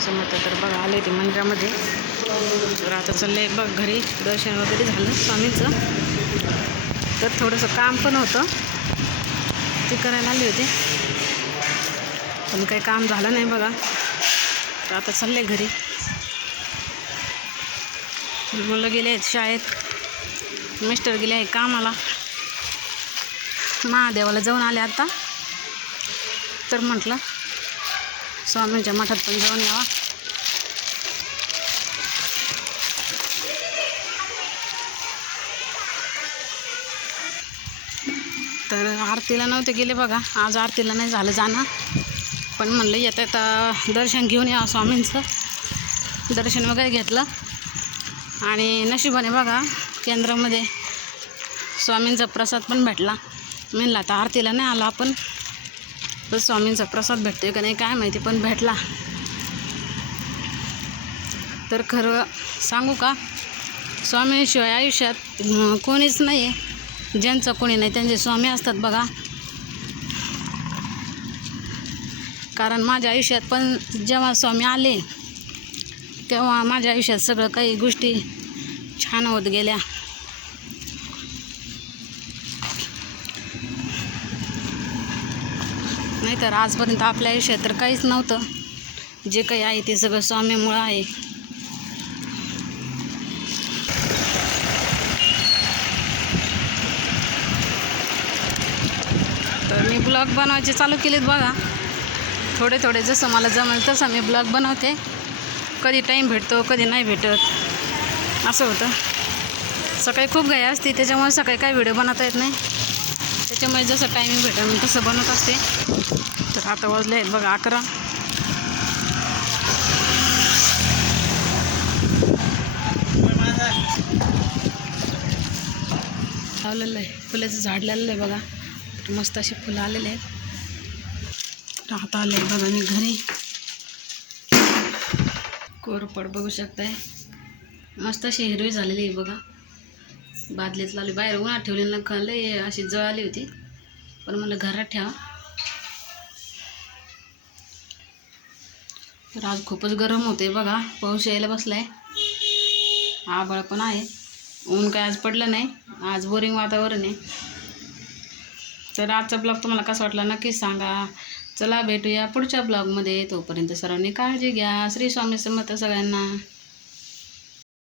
समजतं तर बघा आले ते मंदिरामध्ये. तर आता चालले बघ घरी. दर्शन वगैरे झालं स्वामींचं. तर थोडंसं काम पण होतं ते करायला आले होते, पण काही काम झालं नाही बघा. तर आता चालले घरी. मुलं गेले आहेत शाळेत, मिस्टर गेले आहे कामाला. महादेवाला जाऊन आले आता. तर म्हटलं स्वामींच्या मठात पण जाऊन यावा. तर आरतीला नव्हते गेले बघा. आज आरतीला नाही झालं जाणं, पण म्हणलं येता येता दर्शन घेऊन यावं स्वामींचं. दर्शन वगैरे घेतलं आणि नशिबाने बघा केंद्रामध्ये स्वामींचा प्रसाद पण भेटला. म्हणलं आता आरतीला नाही आला आपण, तर स्वामींचा प्रसाद भेटतोय का नाही काय माहिती, पण भेटला. तर खरं सांगू का, स्वामींशिवाय आयुष्यात कोणीच नाही आहे. ज्यांचं कोणी नाही त्यांचे स्वामी असतात बघा. कारण माझ्या आयुष्यात पण जेव्हा स्वामी आले तेव्हा माझ्या आयुष्यात सगळं काही गोष्टी छान होत गेल्या. नाहीतर आजपर्यंत आपल्या आयुष्यात तर काहीच नव्हतं. जे काही आहे ते सगळं स्वामीमुळं आहे. तर मी ब्लॉग बनवायचे चालू केलेत बघा. थोडे थोडे जसं मला जमेल तसं मी ब्लॉग बनवते. कधी टाईम भेटतो कधी नाही भेटत असं होतं. सकाळी खूप घाई असते त्याच्यामुळे सकाळी काही व्हिडिओ बनवता येत नाही. त्याच्यामुळे जसं टायमिंग भेटेल मी तसं बनवत असते. तर आता वाजले आहेत बघा 11. लावलेलं आहे फुलाचं झाड लावलेलं आहे बघा. तर मस्त अशी फुलं आलेले आहेत. तर आता आले बघा मी घरी. कोरपड बघू शकताय मस्त अशी हिरवी झालेली आहे बघा. बादलीत लावली, बाहेर उन्हात ठेवलेलं खाल्ले अशी जळ आली होती, पण मला घरात ठेवा. तर आज खूपच गरम होते बघा. पाऊस यायला बसलाय, आभाळ पण आहे. ऊन काय आज पडलं नाही. आज बोरिंग वातावरण आहे. तर आजचा ब्लॉग तुम्हाला कसा वाटला नक्की सांगा. चला भेटूया पुढच्या ब्लॉगमध्ये. तोपर्यंत सर्वांनी काळजी घ्या. श्री स्वामी समर्थ सगळ्यांना.